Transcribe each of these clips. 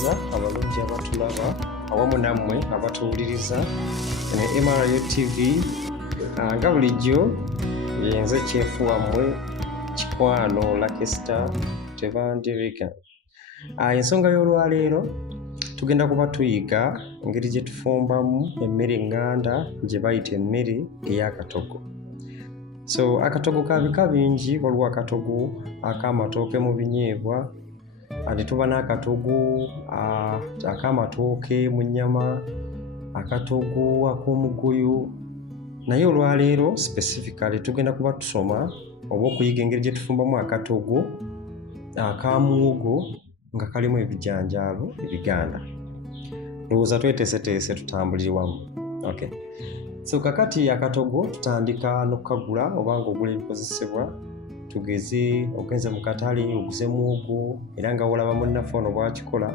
kubaza abalungi abatulaba awamu nammwe abatuwuliriza ne MRU TV. Nga bulijjo yenze kyefu wammwe Kikwano Lucky Star Tebandirika. Ensonga y'olwaleero tugenda kuba tuyiga engeri gye tufumbamu emmere eŋŋanda gye bayita emmere ey'akatogo. So akatogo ka bika bingi, waliwo akatogo ak'amatooke mu binyeebwa, ate tuba n'akatogo ak'amatooke mu nnyama, akatogo ak'omugoyo. Naye olwaleero specifically tugenda kuba tusoma oba okuyiga engeri gye tufumbamu akatogo aka muwogo nga kalimu ebijanjaalo ebiganda. Ndowooza tweteeseteese tutambulire wamu. Okay. So kakati akatogo tutandika n'okukagula oba ng'ogula ebikozesebwa. Tugeze ogenze mu katale oguze muwogo era nga olaba munnaffe ono bw'akikola.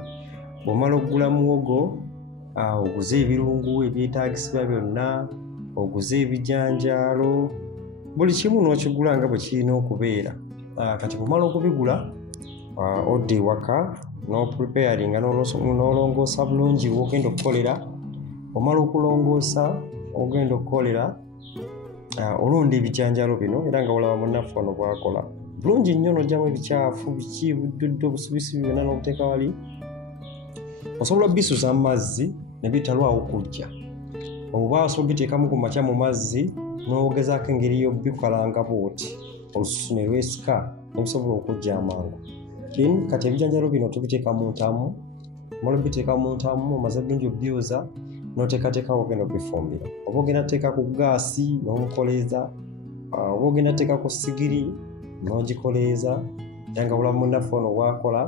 Bw'omala okugula muwogo oguze ebirungu ebyetaagisibwa byonna, oguze ebijanjaalo, buli kimu n'okigula nga bwe kirina okubeera. Kati bw'omala okubigula odda ewaka n'opreparinga n'olongoosa bulungi w'ogenda okukolera. Omala okulongoosa ogenda okukolera olonda ebijanjaalo bino era nga olaba munnaffe ono bw'akola. Bulungi nnyo n'oggyamu ebicaafu biki buddudde obusubisi byonna n'obuteeka wali. Osobola bisuza mu mazzi ne bitalwawo kujja. Oba osobola obiteekamu ku makya mu mazzi n'ogezaako engeri y'obikalanga bw'oti, olususu ne lwesika ne bisobola okujja amangu. Then kati ebijanjaalo bino tubiteeka mu ntamu. Omala obiteeka mu ntamu omaze bulungi obyoza n'oteekateeka ogenda obifumbira. Oba ogenda teeka ku gaasi n'omukoleeza, oba ogenda teeka ku sigiri n'ogikoleeza era nga bulaba munnaffe ono bw'akola.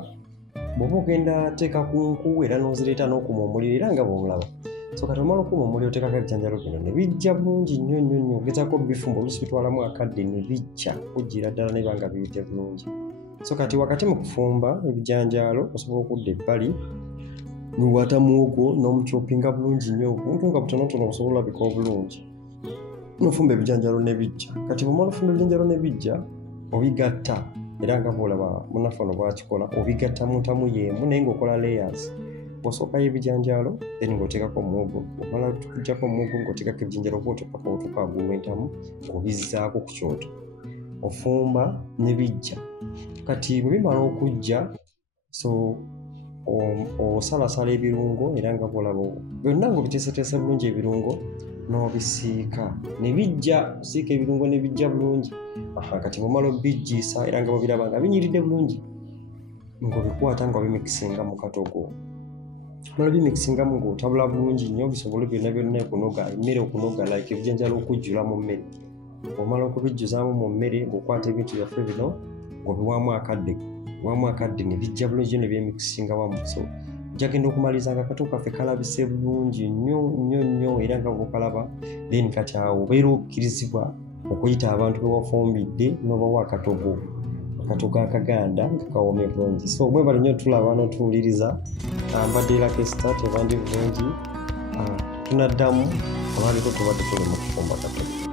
Bw'oba ogenda teeka ku nku era n'ozireeta n'okuma omuliro era nga bw'omulaba. So kati omala okuma omuliro oteekako ebijanjaalo bino ne bijja bulungi nnyo nnyo nnyo. Ogezaako obifumba oluusi bitwalamu akadde ne bijja kujjira ddala ne banga biyite bulungi. So kati wakati mu kufumba ebijanjaalo osobola okudda ebbali n'owaata muwogo n'omukyopinga bulungi nnyo obuntu nga butonotono osobola olabika obulungi. N'ofumba ebijanjaalo ne bijja. Kati bw'omala ofumba ebijanjaalo ne bijja obigatta era nga bw'olaba munnaffe ono bw'akikola, obigatta mu ntamu y'emu naye ng'okola layers. Bw'osookayo ebijanjaalo then ng'oteekako omuwogo. Omala okuggyako omuwogo ng'oteekako ebijanjaalo bw'otyo paka otukaagulwa entamu ng'obizzaako ku kyoto. Ofumba ne bijja. Kati bwe bimala okujja so osalasala ebirungo era nga bw'olaba byonna ng'obiteeseteese bulungi ebirungo n'obisiika ne bijja. Osiika ebirungo ne bijja bulungi. Kati bw'omala obijjiisa era nga bw'obiraba nga binyiridde bulungi ng'obikwata nga bimikisinga mu katogo. Omala bimikisingamu ng'otabula bulungi nnyo bisobole byonna byonna okunoga, emmere okunoga like ebijanjaalo okujjula mu mmere. Omala okubijjuzaamu mu mmere ng'okwata ebintu byaffe bino ng'obiwaamu akadde. Wamu akadde ne bijja bulungi ne byemikisinga wamu. So ojja genda okumaliriza nga akatogo kaffe kalabise bulungi nnyo nnyo nnyo era nga bw'okalaba then kati awo obeera okkirizibwa okuyita abantu be wafumbidde n'obawa akatogo akaganda nga kawoomye bulungi. So mwebale nnyo tulaba n'otuwuliriza. Mbadde Lucky Star Tebandi bulungi. Tunaddamu abaliko tubadde tuli mu kufumba akatogo.